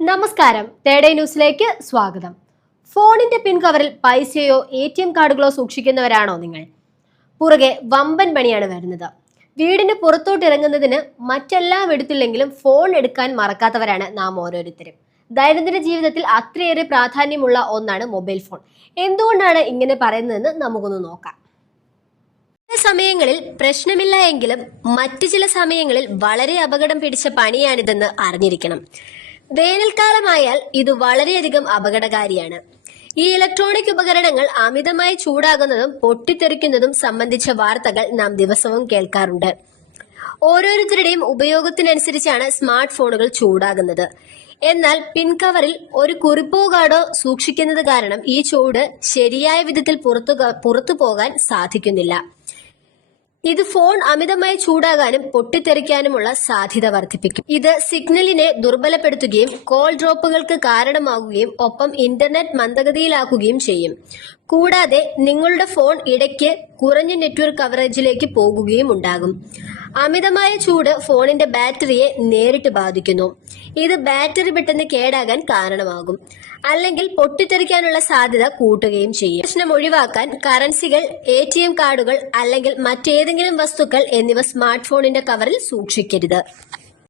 നമസ്കാരം, തേടേ ന്യൂസിലേക്ക് സ്വാഗതം. ഫോണിന്റെ പിൻ കവറിൽ പൈസയോ ATM കാർഡുകളോ സൂക്ഷിക്കുന്നവരാണോ നിങ്ങൾ? പുറകെ വമ്പൻ പണിയാണ് വരുന്നത്. വീടിന് പുറത്തോട്ടിറങ്ങുന്നതിന് മറ്റെല്ലാം എടുത്തില്ലെങ്കിലും ഫോൺ എടുക്കാൻ മറക്കാത്തവരാണ് നാം ഓരോരുത്തരും. ദൈനംദിന ജീവിതത്തിൽ അത്രയേറെ പ്രാധാന്യമുള്ള ഒന്നാണ് മൊബൈൽ ഫോൺ. എന്തുകൊണ്ടാണ് ഇങ്ങനെ പറയുന്നതെന്ന് നമുക്കൊന്ന് നോക്കാം. ചില സമയങ്ങളിൽ പ്രശ്നമില്ല എങ്കിലും മറ്റു ചില സമയങ്ങളിൽ വളരെ അപകടം പിടിച്ച പണിയാണിതെന്ന് അറിഞ്ഞിരിക്കണം. വേനൽക്കാലമായാൽ ഇത് വളരെയധികം അപകടകാരിയാണ്. ഈ ഇലക്ട്രോണിക് ഉപകരണങ്ങൾ അമിതമായി ചൂടാകുന്നതും പൊട്ടിത്തെറിക്കുന്നതും സംബന്ധിച്ച വാർത്തകൾ നാം ദിവസവും കേൾക്കാറുണ്ട്. ഓരോരുത്തരുടെയും ഉപയോഗത്തിനനുസരിച്ചാണ് സ്മാർട്ട് ഫോണുകൾ ചൂടാകുന്നത്. എന്നാൽ പിൻ കവറിൽ ഒരു കുറിപ്പോ കാർഡോ സൂക്ഷിക്കുന്നത് കാരണം ഈ ചൂട് ശരിയായ വിധത്തിൽ പുറത്തു പോകാൻ സാധിക്കുന്നില്ല. ഇത് ഫോൺ അമിതമായി ചൂടാകാനും പൊട്ടിത്തെറിക്കാനുമുള്ള സാധ്യത വർദ്ധിപ്പിക്കും. ഇത് സിഗ്നലിനെ ദുർബലപ്പെടുത്തുകയും കോൾ ഡ്രോപ്പുകൾക്ക് കാരണമാകുകയും ഒപ്പം ഇന്റർനെറ്റ് മന്ദഗതിയിലാക്കുകയും ചെയ്യും. കൂടാതെ നിങ്ങളുടെ ഫോൺ ഇടയ്ക്ക് കുറഞ്ഞ നെറ്റ്വർക്ക് കവറേജിലേക്ക് പോകുകയും ഉണ്ടാകും. അമിതമായ ചൂട് ഫോണിന്റെ ബാറ്ററിയെ നേരിട്ട് ബാധിക്കുന്നു. ഇത് ബാറ്ററി പെട്ടെന്ന് കേടാകാൻ കാരണമാകും, അല്ലെങ്കിൽ പൊട്ടിത്തെറിക്കാനുള്ള സാധ്യത കൂട്ടുകയും ചെയ്യും. പ്രശ്നം ഒഴിവാക്കാൻ കറൻസികൾ, ATM കാർഡുകൾ അല്ലെങ്കിൽ മറ്റേതെങ്കിലും വസ്തുക്കൾ എന്നിവ സ്മാർട്ട് ഫോണിന്റെ കവറിൽ സൂക്ഷിക്കരുത്.